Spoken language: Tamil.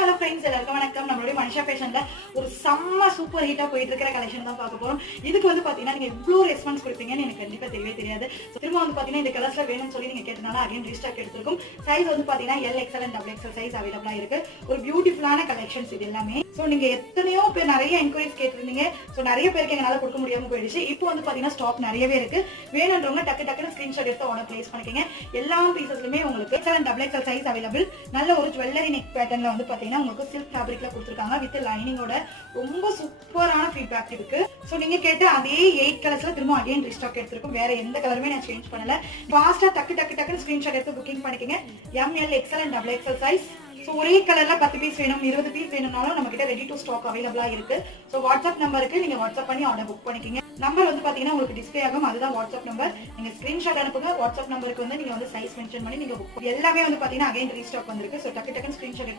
ஹலோ ஃப்ரெண்ட்ஸ், எல்லாருக்கும் வணக்கம். நம்மளுடைய மனிஷா ஃபேஷன்ல ஒரு செம்ம சூப்பர் ஹிட்டா போயிட்டு இருக்கிற கலெக்ஷன் தான் பார்க்க போறோம். இதுக்கு வந்து பாத்தீங்கன்னா நீங்க இவ்வளவு ரெஸ்பான்ஸ் கொடுப்பீங்கன்னு எனக்கு கண்டிப்பா தெரியவே தெரியாது. திரும்ப வந்து பாத்தீங்கன்னா இந்த கலர்ஸ்ல வேணும்னு சொல்லி நீங்க கேட்டனால அகைன் ரீஸ்டாக் எடுத்திருக்கும். சைஸ் வந்து பாத்தீங்கன்னா LXL அண்ட் XXL சைஸ் அவைலபிளா இருக்கு. ஒரு பியூட்டிஃபுல்லான கலெக்ஷன்ஸ் இது எல்லாமே. சோ நீங்க எத்தனையோ பேர் நிறைய என்கொயரிஸ் கேட்டிருந்தீங்க. சோ நிறைய பேருக்கு எங்களால கொடுக்க முடியாம போயிடுச்சு. இப்போ வந்து பாத்தீங்கன்னா ஸ்டாக் நிறையவே இருக்கு. வேணும்ன்றவங்க டக்குன்னு ஸ்கிரீன்ஷாட் எடுத்து ஆர்டர் பிளேஸ் பண்ணிக்கங்க. எல்லா பீசஸ்லயுமே உங்களுக்கு XL and XXL size available. நல்ல ஒரு ஜுவல்லரி நெக் பேட்டர்ன்ல வந்து பாத்தீங்கன்னா உங்களுக்கு சில்க் ஃபேப்ரிக்ல கொடுத்திருக்காங்க வித் லைனிங்கோட. ரொம்ப சூப்பரான ஃபீட்பேக் இருக்கு. சோ நீங்க கேட்ட அதே 8 கலர்ஸ்ல திரும்ப அகைன் ரீஸ்டாக் எடுத்திருக்கும். வேற எந்த கலருமே நான் சேஞ்ச் பண்ணல. ஃபாஸ்டா டக்குன்னு ஸ்கிரீன்ஷாட் எடுத்து புக்கிங் பண்ணிக்கங்க. ML XL and XXL size. So ஒரே கலர்ல 10 பீஸ் வேணும், 20 பீஸ் வேணும்னாலும் நம்ம கிட்ட ரெடி டு ஸ்டாக் அவைலபிளா இருக்கு. சோ வாட்ஸ்அப் நம்பருக்கு நீங்க வாட்ஸ்அப் பண்ணி ஆர்டர் புக் பண்ணிக்கங்க. நம்பர் வந்து பாத்தீங்கன்னா உங்களுக்கு டிஸ்ப்ளே ஆகும். அதுதான் வாட்ஸ்அப் நம்பர். நீங்க ஸ்கிரீன்ஷாட் அனுப்புங்க. வாட்ஸ்அப் நம்பருக்கு வந்து நீங்க வந்து சைஸ் மென்ஷன் பண்ணி நீங்க புக் எல்லாமே வந்து பாத்தீங்கன்னா அகைன் ரீஸ்டாக் வந்திருக்கு. சோ டக்குன்னு ஸ்கிரீன்ஷாட்